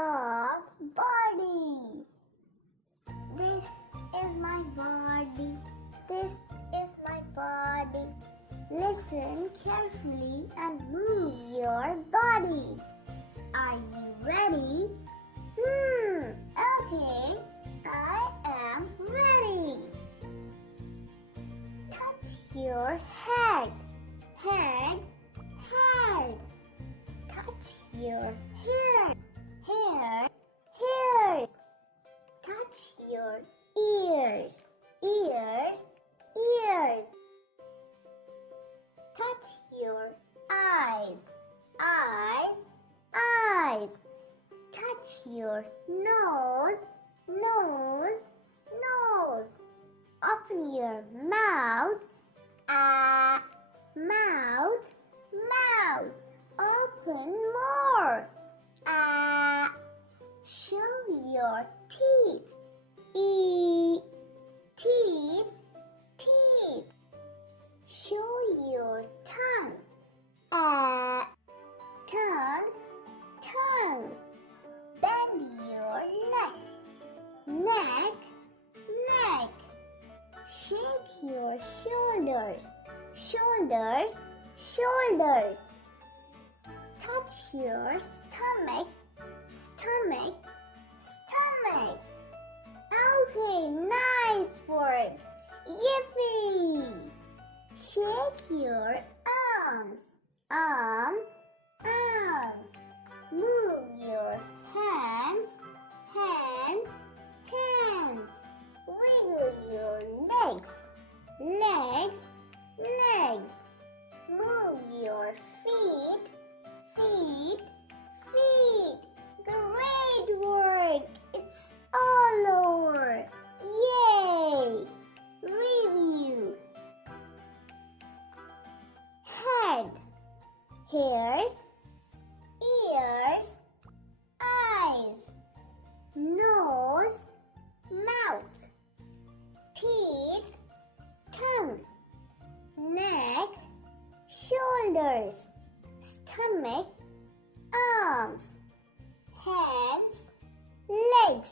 of body. This is my body. This is my body. Listen carefully and move your body. Are you ready? Okay, I am ready. Touch your head, head, head. Touch your hair, hair, hair. Touch your ears, ears, ears. Touch your eyes, eyes, eyes. Touch your nose, nose, nose. Open your mouth, mouth, mouth. Open more, Show your teeth, teeth, teeth. Show your tongue, tongue, tongue. Bend your neck, neck, neck. Shake your shoulders, shoulders, shoulders. Touch your stomach, stomach, stomach. Okay, nice work. Yippee! Shake your arms, arms, arms. Move your hands, hands, hands. Wiggle your legs, legs, legs. Move your feet, feet, feet. Great work! It's all over. Yay! Review. Head, ears, ears, eyes, nose, mouth, teeth, tongue, neck, shoulders, stomach, arms, hands, legs.